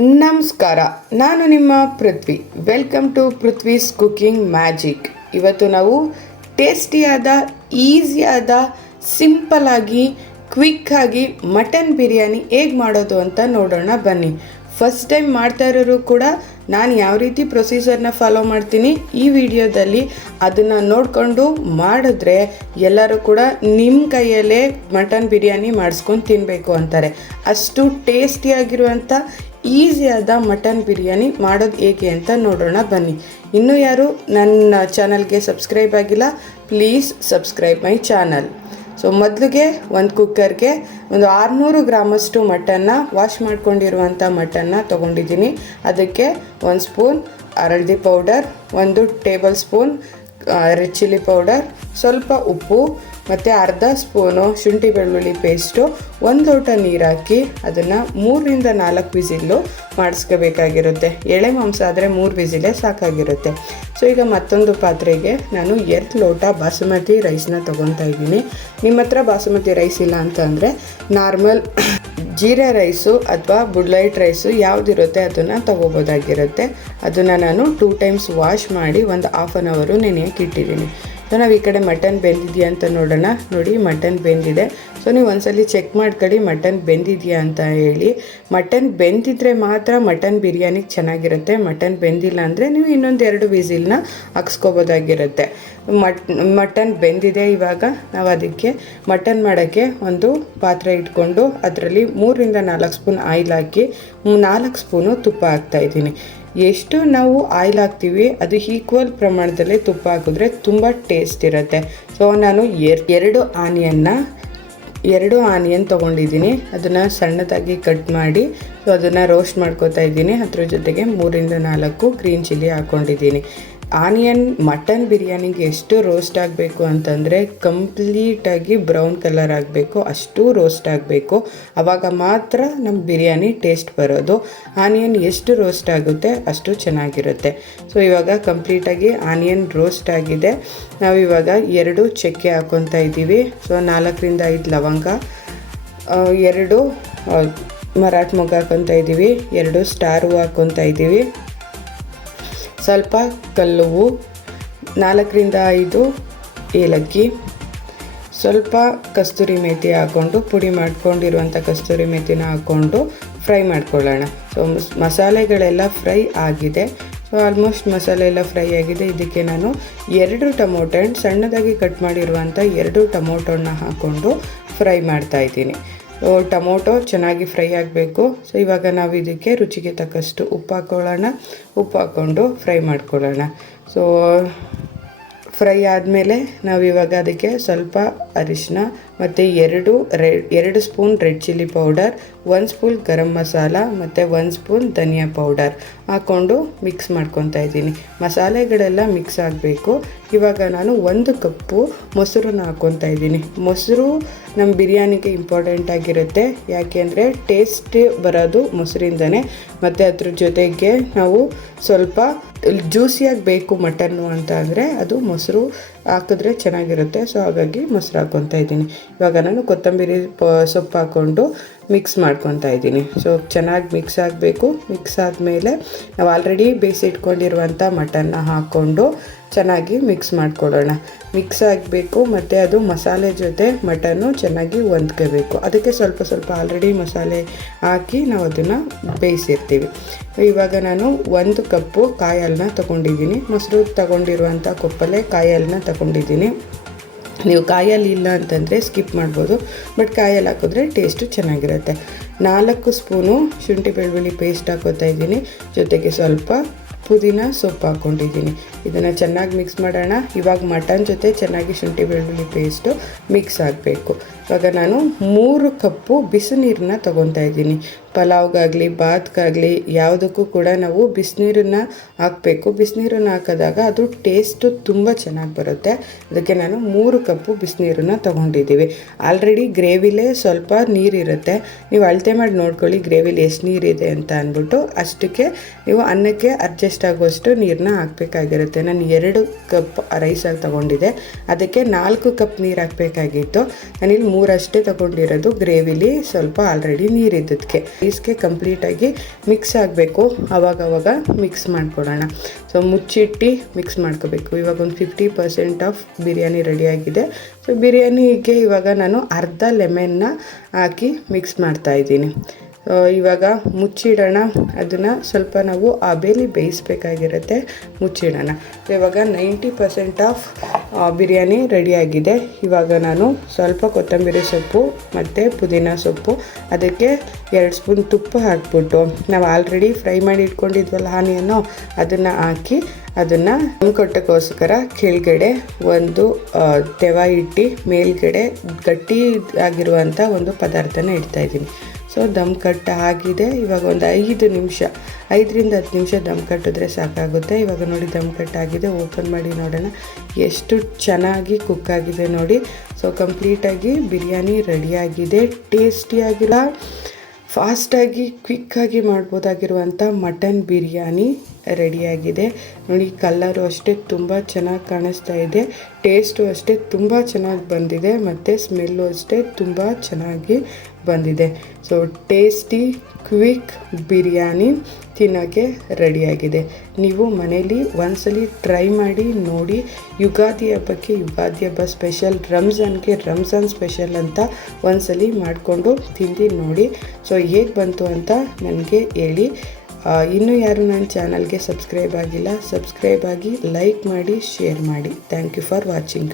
ನಮಸ್ಕಾರ, ನಾನು ನಿಮ್ಮ Prithvi. Welcome to Prithvi's cooking magic ಇವತ್ತು ನಾವು ಟೇಸ್ಟಿಯಾದ ಈಸಿಯಾದ ಸಿಂಪಲ್ ಆಗಿ ಕ್ವಿಕ್ ಆಗಿ ಮಟನ್ ಬಿರಿಯಾನಿ ಹೇಗೆ ಮಾಡೋದು ಅಂತ ನೋಡೋಣ ಬನ್ನಿ. ಫಸ್ಟ್ ಟೈಮ್ ಮಾಡ್ತಾ ಇರೋರು ಕೂಡ ನಾನು ಯಾವ ರೀತಿ ಪ್ರೊಸೀಜರ್ನ ಫಾಲೋ ಮಾಡ್ತೀನಿ ಈ ವಿಡಿಯೋದಲ್ಲಿ ಅದನ್ನು ನೋಡಿಕೊಂಡು ಮಾಡಿದ್ರೆ ಎಲ್ಲರೂ ಕೂಡ ನಿಮ್ಮ ಕೈಯಲ್ಲೇ ಮಟನ್ ಬಿರಿಯಾನಿ ಮಾಡಿಸ್ಕೊಂಡು ತಿನ್ನಬೇಕು ಅಂತಾರೆ. ಅಷ್ಟು ಟೇಸ್ಟಿಯಾಗಿರುವಂಥ ಈಸಿಯಾದ ಮಟನ್ ಬಿರಿಯಾನಿ ಮಾಡೋದು ಹೇಗೆ ಅಂತ ನೋಡೋಣ ಬನ್ನಿ. ಇನ್ನೂ ಯಾರು ನನ್ನ ಚಾನಲ್ಗೆ ಸಬ್ಸ್ಕ್ರೈಬ್ ಆಗಿಲ್ಲ, please subscribe my channel. So, ಮೊದಲಿಗೆ ಒಂದು ಕುಕ್ಕರ್ಗೆ ಒಂದು ಆರುನೂರು ಗ್ರಾಮಷ್ಟು ಮಟನ್ನ ವಾಶ್ ಮಾಡ್ಕೊಂಡಿರುವಂಥ ಮಟನ್ನ ತೊಗೊಂಡಿದ್ದೀನಿ. ಅದಕ್ಕೆ ಒಂದು ಸ್ಪೂನ್ ಅರಳದಿ ಪೌಡರ್, ಒಂದು table spoon red chilli powder ಸ್ವಲ್ಪ ಉಪ್ಪು, ಮತ್ತು ಅರ್ಧ ಸ್ಪೂನು ಶುಂಠಿ ಬೆಳ್ಳುಳ್ಳಿ ಪೇಸ್ಟು ಒಂದು ಲೋಟ ನೀರು ಹಾಕಿ ಅದನ್ನು ಮೂರರಿಂದ ನಾಲ್ಕು ವಿಸಿಲ್ಲು ಮಾಡಿಸ್ಕೋಬೇಕಾಗಿರುತ್ತೆ. ಎಳೆ ಮಾಂಸ ಆದರೆ ಮೂರು ವಿಸಿಲೇ ಸಾಕಾಗಿರುತ್ತೆ. ಸೊ ಈಗ ಮತ್ತೊಂದು ಪಾತ್ರೆಗೆ ನಾನು ಎರಡು ಲೋಟ ಬಾಸುಮತಿ ರೈಸ್ನ ತೊಗೊತಾ ಇದ್ದೀನಿ. ನಿಮ್ಮ ಹತ್ರ ಬಾಸುಮತಿ ರೈಸ್ ಇಲ್ಲ ಅಂತಂದರೆ ನಾರ್ಮಲ್ ಜೀರಾ ರೈಸು ಅಥವಾ ಬುಡ್ಲೈಟ್ ರೈಸು ಯಾವುದಿರುತ್ತೆ ಅದನ್ನು ತಗೋಬೋದಾಗಿರುತ್ತೆ. ಅದನ್ನು ನಾನು ಟೂ ಟೈಮ್ಸ್ ವಾಶ್ ಮಾಡಿ ಒಂದು ಹಾಫ್ ಆನ್ ಅವರು ನೆನೆಯಕ್ಕೆ ಇಟ್ಟಿದ್ದೀನಿ. ಸೊ, ನಾವು ಈ ಕಡೆ ಮಟನ್ ಬೆಂದಿದೆಯಾ ಅಂತ ನೋಡೋಣ. ನೋಡಿ, ಮಟನ್ ಬೆಂದಿದೆ. ಸೊ ನೀವು ಒಂದ್ಸಲಿ ಚೆಕ್ ಮಾಡ್ಕೊಳ್ಳಿ ಮಟನ್ ಬೆಂದಿದೆಯಾ ಅಂತ ಹೇಳಿ. ಮಟನ್ ಬೆಂದಿದ್ರೆ ಮಾತ್ರ ಮಟನ್ ಬಿರಿಯಾನಿ ಚೆನ್ನಾಗಿರುತ್ತೆ. ಮಟನ್ ಬೆಂದಿಲ್ಲ ಅಂದರೆ ನೀವು ಇನ್ನೊಂದು ಎರಡು ವಿಸಿಲ್ನ ಹಾಕ್ಸ್ಕೋಬೋದಾಗಿರುತ್ತೆ. ಮಟ್ ಮಟನ್ ಬೆಂದಿದೆ ಇವಾಗ. ನಾವು ಅದಕ್ಕೆ ಮಟನ್ ಮಾಡೋಕ್ಕೆ ಒಂದು ಪಾತ್ರೆ ಇಟ್ಕೊಂಡು ಅದರಲ್ಲಿ ಮೂರರಿಂದ ನಾಲ್ಕು ಸ್ಪೂನ್ ಆಯಿಲ್ ಹಾಕಿ, ನಾಲ್ಕು ಸ್ಪೂನು ತುಪ್ಪ ಹಾಕ್ತಾಯಿದ್ದೀನಿ ಎಷ್ಟು ನಾವು ಆಯಿಲ್ ಹಾಕ್ತೀವಿ, ಅದು ಈಕ್ವಲ್ ಪ್ರಮಾಣದಲ್ಲಿ ತುಪ್ಪ ಹಾಕಿದ್ರೆ ತುಂಬ ಟೇಸ್ಟ್ ಇರುತ್ತೆ. ಸೊ ನಾನು ಎರ್, ಎರಡು ಆನಿಯನ್ನ ಎರಡು ಆನಿಯನ್ ತೊಗೊಂಡಿದ್ದೀನಿ. ಅದನ್ನು ಸಣ್ಣದಾಗಿ ಕಟ್ ಮಾಡಿ ಸೊ ಅದನ್ನು ರೋಸ್ಟ್ ಮಾಡ್ಕೋತಾ ಇದ್ದೀನಿ. ಅದ್ರ ಜೊತೆಗೆ ಮೂರಿಂದ ನಾಲ್ಕು ಗ್ರೀನ್ ಚಿಲ್ಲಿ ಹಾಕ್ಕೊಂಡಿದ್ದೀನಿ ಆನಿಯನ್ ಮಟನ್ ಬಿರಿಯಾನಿಗೆ ಎಷ್ಟು ರೋಸ್ಟ್ ಆಗಬೇಕು ಅಂತಂದರೆ ಕಂಪ್ಲೀಟಾಗಿ ಬ್ರೌನ್ ಕಲರ್ ಆಗಬೇಕು, ಅಷ್ಟು ರೋಸ್ಟ್ ಆಗಬೇಕು. ಆವಾಗ ಮಾತ್ರ ನಮ್ಮ ಬಿರಿಯಾನಿ ಟೇಸ್ಟ್ ಬರೋದು. ಆನಿಯನ್ ಎಷ್ಟು ರೋಸ್ಟ್ ಆಗುತ್ತೆ ಅಷ್ಟು ಚೆನ್ನಾಗಿರುತ್ತೆ. ಸೊ ಇವಾಗ ಕಂಪ್ಲೀಟಾಗಿ ಆನಿಯನ್ ರೋಸ್ಟ್ ಆಗಿದೆ. ನಾವು ಇವಾಗ ಎರಡು ಚಕ್ಕೆ ಹಾಕ್ಕೊತಾ ಇದ್ದೀವಿ. ಸೊ ನಾಲ್ಕರಿಂದ ಐದು ಲವಂಗ ಎರಡು ಮರಾಠ ಮೊಗ್ಗು ಹಾಕ್ಕೊತಾ ಇದ್ದೀವಿ. ಎರಡು ಸ್ಟಾರ್ ಹೂವು ಇದ್ದೀವಿ. ಸ್ವಲ್ಪ ಕಲ್ಲುವು, ನಾಲ್ಕರಿಂದ ಐದು ಏಲಕ್ಕಿ, ಸ್ವಲ್ಪ ಕಸ್ತೂರಿ ಮೇಥಿ ಹಾಕ್ಕೊಂಡು ಪುಡಿ ಮಾಡ್ಕೊಂಡಿರುವಂಥ ಕಸ್ತೂರಿ ಮೇಥಿನ ಹಾಕ್ಕೊಂಡು ಫ್ರೈ ಮಾಡ್ಕೊಳ್ಳೋಣ. ಸೊ ಮಸಾಲೆಗಳೆಲ್ಲ ಫ್ರೈ ಆಗಿದೆ. ಸೊ ಆಲ್ಮೋಸ್ಟ್ ಮಸಾಲೆ ಎಲ್ಲ ಫ್ರೈ ಆಗಿದೆ. ಇದಕ್ಕೆ ನಾನು ಎರಡು ಟೊಮೊಟೊ ಸಣ್ಣದಾಗಿ ಕಟ್ ಮಾಡಿರುವಂಥ ಎರಡು ಟೊಮೊಟೊನ ಹಾಕ್ಕೊಂಡು ಫ್ರೈ ಮಾಡ್ತಾ ಸೊ ಟೊಮೊಟೊ ಚೆನ್ನಾಗಿ ಫ್ರೈ ಆಗಬೇಕು. ಸೊ ಇವಾಗ ನಾವು ಇದಕ್ಕೆ ರುಚಿಗೆ ತಕ್ಕಷ್ಟು ಉಪ್ಪು ಹಾಕ್ಕೊಳ್ಳೋಣ ಉಪ್ಪು ಹಾಕ್ಕೊಂಡು ಫ್ರೈ ಮಾಡ್ಕೊಳ್ಳೋಣ. ಸೊ ಫ್ರೈ ಆದಮೇಲೆ ನಾವು ಇವಾಗ ಅದಕ್ಕೆ ಸ್ವಲ್ಪ ಅರಿಶಿನ ಮತ್ತು ಎರಡು ರೆಡ್ ಎರಡು ಸ್ಪೂನ್ ರೆಡ್ ಚಿಲ್ಲಿ ಪೌಡರ್, ಒಂದು ಸ್ಪೂನ್ ಗರಂ ಮಸಾಲ ಮತ್ತು ಒಂದು ಸ್ಪೂನ್ ಧನಿಯಾ ಪೌಡರ್ ಹಾಕ್ಕೊಂಡು ಮಿಕ್ಸ್ ಮಾಡ್ಕೊತಾ ಇದ್ದೀನಿ. ಮಸಾಲೆಗಳೆಲ್ಲ ಮಿಕ್ಸ್ ಆಗಬೇಕು. ಇವಾಗ ನಾನು ಒಂದು ಕಪ್ಪು ಮೊಸರನ್ನ ಹಾಕ್ಕೊತಾ ಇದ್ದೀನಿ. ಮೊಸರು ನಮ್ಮ ಬಿರಿಯಾನಿಗೆ ಇಂಪಾರ್ಟೆಂಟ್ ಆಗಿರುತ್ತೆ. ಯಾಕೆಂದರೆ ಟೇಸ್ಟ್ ಬರೋದು ಮೊಸರಿಂದನೇ. ಮತ್ತು ಅದ್ರ ಜೊತೆಗೆ ನಾವು ಸ್ವಲ್ಪ ಜ್ಯೂಸಿಯಾಗಿ ಬೇಕು ಮಟನ್ನು ಅಂತ ಅಂದರೆ ಅದು ಮೊಸರು ಹಾಕಿದ್ರೆ ಚೆನ್ನಾಗಿರುತ್ತೆ. ಸೊ ಹಾಗಾಗಿ ಮೊಸರು ಹಾಕ್ಕೊತಾ ಇದ್ದೀನಿ. ಇವಾಗ ನಾನು ಕೊತ್ತಂಬರಿ ಸೊಪ್ಪು ಹಾಕ್ಕೊಂಡು ಮಿಕ್ಸ್ ಮಾಡ್ಕೊತಾ ಇದ್ದೀನಿ. ಸೊ ಚೆನ್ನಾಗಿ ಮಿಕ್ಸ್ ಆಗಬೇಕು. ಮಿಕ್ಸ್ ಆದಮೇಲೆ ನಾವು ಆಲ್ರೆಡಿ ಬೇಯಿಸಿಟ್ಕೊಂಡಿರುವಂಥ ಮಟನ್ನ ಹಾಕ್ಕೊಂಡು ಚೆನ್ನಾಗಿ ಮಿಕ್ಸ್ ಮಾಡ್ಕೊಳ್ಳೋಣ ಮಿಕ್ಸ್ ಆಗಬೇಕು, ಮತ್ತು ಅದು ಮಸಾಲೆ ಜೊತೆ ಮಟನ್ನು ಚೆನ್ನಾಗಿ ಹೊಂದ್ಕೋಬೇಕು ಅದಕ್ಕೆ ಸ್ವಲ್ಪ ಸ್ವಲ್ಪ ಆಲ್ರೆಡಿ ಮಸಾಲೆ ಹಾಕಿ ನಾವು ಅದನ್ನು ಬೇಯಿಸಿರ್ತೀವಿ. ಇವಾಗ ನಾನು ಒಂದು ಕಪ್ಪು ಕಾಯಿ ಹಾಲನ್ನ ತೊಗೊಂಡಿದ್ದೀನಿ. ಮೊಸರು ತಗೊಂಡಿರುವಂಥ ಕೊಪ್ಪಲೆ ಕಾಯಿ ಹಾಲನ್ನ ತಗೊಂಡಿದ್ದೀನಿ. ನೀವು ಕಾಯಲ್ಲಿ ಇಲ್ಲ ಅಂತಂದರೆ ಸ್ಕಿಪ್ ಮಾಡ್ಬೋದು. ಬಟ್ ಕಾಯಲ್ಲಿ ಹಾಕಿದ್ರೆ ಟೇಸ್ಟು ಚೆನ್ನಾಗಿರುತ್ತೆ. ನಾಲ್ಕು ಸ್ಪೂನು ಶುಂಠಿ ಬೆಳ್ಳುಳ್ಳಿ ಪೇಸ್ಟ್ ಹಾಕೋತಾ ಇದ್ದೀನಿ. ಜೊತೆಗೆ ಸ್ವಲ್ಪ ಪುದೀನ ಸೊಪ್ಪು ಹಾಕ್ಕೊಂಡಿದ್ದೀನಿ ಇದನ್ನು ಚೆನ್ನಾಗಿ ಮಿಕ್ಸ್ ಮಾಡೋಣ. ಇವಾಗ ಮಟನ್ ಜೊತೆ ಚೆನ್ನಾಗಿ ಶುಂಠಿ ಬೆಳ್ಳುಳ್ಳಿ ಪೇಸ್ಟು ಮಿಕ್ಸ್ ಆಗಬೇಕು. ಇವಾಗ ನಾನು ಮೂರು ಕಪ್ಪು ಬಿಸಿನೀರನ್ನ ತೊಗೊತಾ ಇದ್ದೀನಿ. ಪಲಾವ್ಗಾಗಲಿ, ಬಾತ್ಗಾಗಲಿ, ಯಾವುದಕ್ಕೂ ಕೂಡ ನಾವು ಬಿಸಿನೀರನ್ನ ಹಾಕಬೇಕು. ಬಿಸಿನೀರನ್ನ ಹಾಕಿದಾಗ ಅದು ಟೇಸ್ಟು ತುಂಬ ಚೆನ್ನಾಗಿ ಬರುತ್ತೆ. ಅದಕ್ಕೆ ನಾನು ಮೂರು ಕಪ್ಪು ಬಿಸಿನೀರನ್ನ ತೊಗೊಂಡಿದ್ದೀವಿ. ಆಲ್ರೆಡಿ ಗ್ರೇವಿಲೇ ಸ್ವಲ್ಪ ನೀರಿರುತ್ತೆ. ನೀವು ಅಳತೆ ಮಾಡಿ ನೋಡ್ಕೊಳ್ಳಿ, ಗ್ರೇವಿಲಿ ಎಷ್ಟು ನೀರಿದೆ ಅಂತ ಅಂದ್ಬಿಟ್ಟು ಅಷ್ಟಕ್ಕೆ ನೀವು ಅನ್ನಕ್ಕೆ ಅಡ್ಜಸ್ಟ್ ಆಗುವಷ್ಟು ನೀರನ್ನ ಹಾಕಬೇಕಾಗಿರುತ್ತೆ. ನಾನು ಎರಡು ಕಪ್ ರೈಸಾಗಿ ತೊಗೊಂಡಿದ್ದೆ. ಅದಕ್ಕೆ ನಾಲ್ಕು ಕಪ್ ನೀರು ಹಾಕಬೇಕಾಗಿತ್ತು. ನಾನಿಲ್ಲಿ ಮೂರಷ್ಟೇ ತೊಗೊಂಡಿರೋದು ಗ್ರೇವಿಲಿ ಸ್ವಲ್ಪ ಆಲ್ರೆಡಿ ನೀರಿದ್ದಕ್ಕೆ ರೈಸ್ಗೆ ಕಂಪ್ಲೀಟಾಗಿ ಮಿಕ್ಸ್ ಆಗಬೇಕು. ಅವಾಗವಾಗ ಮಿಕ್ಸ್ ಮಾಡಿಕೊಡೋಣ. ಸೊ ಮುಚ್ಚಿಟ್ಟು ಮಿಕ್ಸ್ ಮಾಡ್ಕೋಬೇಕು. ಇವಾಗ ಒಂದು ಫಿಫ್ಟಿ ಪರ್ಸೆಂಟ್ ಆಫ್ ಬಿರಿಯಾನಿ ರೆಡಿಯಾಗಿದೆ ಸೊ ಬಿರಿಯಾನಿಗೆ ಇವಾಗ ನಾನು ಅರ್ಧ ಲೆಮನ್ನ ಹಾಕಿ ಮಿಕ್ಸ್ ಮಾಡ್ತಾ ಇದ್ದೀನಿ. ಆ, ಇವಾಗ ಮುಚ್ಚಿಡೋಣ. ಅದನ್ನು ಸ್ವಲ್ಪ ನಾವು ಹಬೇಲಿ ಬೇಯಿಸ್ಬೇಕಾಗಿರುತ್ತೆ ಮುಚ್ಚಿಡೋಣ. ಇವಾಗ ನೈಂಟಿ ಪರ್ಸೆಂಟ್ ಆಫ್ ಬಿರಿಯಾನಿ ರೆಡಿಯಾಗಿದೆ. ಇವಾಗ ನಾನು ಸ್ವಲ್ಪ ಕೊತ್ತಂಬರಿ ಸೊಪ್ಪು ಮತ್ತು ಪುದೀನ ಸೊಪ್ಪು. ಅದಕ್ಕೆ ಎರಡು ಸ್ಪೂನ್ ತುಪ್ಪ ಹಾಕ್ಬಿಟ್ಟು ನಾವು ಆಲ್ರೆಡಿ ಫ್ರೈ ಮಾಡಿ ಇಟ್ಕೊಂಡಿದ್ವಲ್ಲ ಹಾನಿಯನ್ನು ಅದನ್ನು ಹಾಕಿ ಅದನ್ನು ಕೊಟ್ಟಕ್ಕೋಸ್ಕರ ಕೆಳಗಡೆ ಒಂದು ಆ, ತೆವ ಇಟ್ಟು ಮೇಲ್ಗಡೆ ಗಟ್ಟಿ ಆಗಿರುವಂಥ ಒಂದು ಪದಾರ್ಥನ ಇಡ್ತಾ ಇದ್ದೀನಿ. ಸೊ ದಮ್ ಕಟ್ ಆಗಿದೆ. ಇವಾಗ ಒಂದು ಐದು ನಿಮಿಷ, ಐದರಿಂದ ಹತ್ತು ನಿಮಿಷ ದಮ್ ಕಟ್ಟಿದ್ರೆ ಸಾಕಾಗುತ್ತೆ. ಇವಾಗ ನೋಡಿ ದಮ್ ಕಟ್ ಆಗಿದೆ. ಓಪನ್ ಮಾಡಿ ನೋಡೋಣ. ಎಷ್ಟು ಚೆನ್ನಾಗಿ ಕುಕ್ ಆಗಿದೆ ನೋಡಿ. ಸೊ ಕಂಪ್ಲೀಟಾಗಿ ಬಿರಿಯಾನಿ ರೆಡಿಯಾಗಿದೆ ಟೇಸ್ಟಿಯಾಗಿಲ್ಲ ಫಾಸ್ಟಾಗಿ ಕ್ವಿಕ್ಕಾಗಿ ಮಾಡ್ಬೋದಾಗಿರುವಂಥ ಮಟನ್ ಬಿರಿಯಾನಿ ರೆಡಿಯಾಗಿದೆ ನೋಡಿ ಕಲ್ಲರು ಅಷ್ಟೇ ತುಂಬ ಚೆನ್ನಾಗಿ ಕಾಣಿಸ್ತಾ ಇದೆ. ಟೇಸ್ಟು ಅಷ್ಟೇ ತುಂಬ ಚೆನ್ನಾಗಿ ಬಂದಿದೆ. ಮತ್ತು ಸ್ಮೆಲ್ಲು ಅಷ್ಟೇ ತುಂಬ ಚೆನ್ನಾಗಿ ಬಂದಿದೆ. ಸೊ ಟೇಸ್ಟಿ ಕ್ವಿಕ್ ಬಿರಿಯಾನಿ ತಿನ್ನೋಕ್ಕೆ ರೆಡಿಯಾಗಿದೆ. ನೀವು ಮನೇಲಿ ಒಂದ್ಸಲಿ ಟ್ರೈ ಮಾಡಿ, ನೋಡಿ. ಯುಗಾದಿ ಹಬ್ಬಕ್ಕೆ ಯುಗಾದಿ ಹಬ್ಬ ಸ್ಪೆಷಲ್ ರಂಜಾನ್ಗೆ ರಂಜಾನ್ ಸ್ಪೆಷಲ್ ಅಂತ ಒಂದ್ಸಲಿ ಮಾಡಿಕೊಂಡು ತಿಂದು ನೋಡಿ. ಸೊ ಹೇಗೆ ಬಂತು ಅಂತ ನನಗೆ ಹೇಳಿ. ಇನ್ನೂ ಯಾರು ನನ್ನ ಚಾನಲ್ಗೆ ಸಬ್ಸ್ಕ್ರೈಬ್ ಆಗಿಲ್ಲ ಸಬ್ಸ್ಕ್ರೈಬ್ ಆಗಿ ಲೈಕ್ ಮಾಡಿ ಶೇರ್ ಮಾಡಿ. Thank you for watching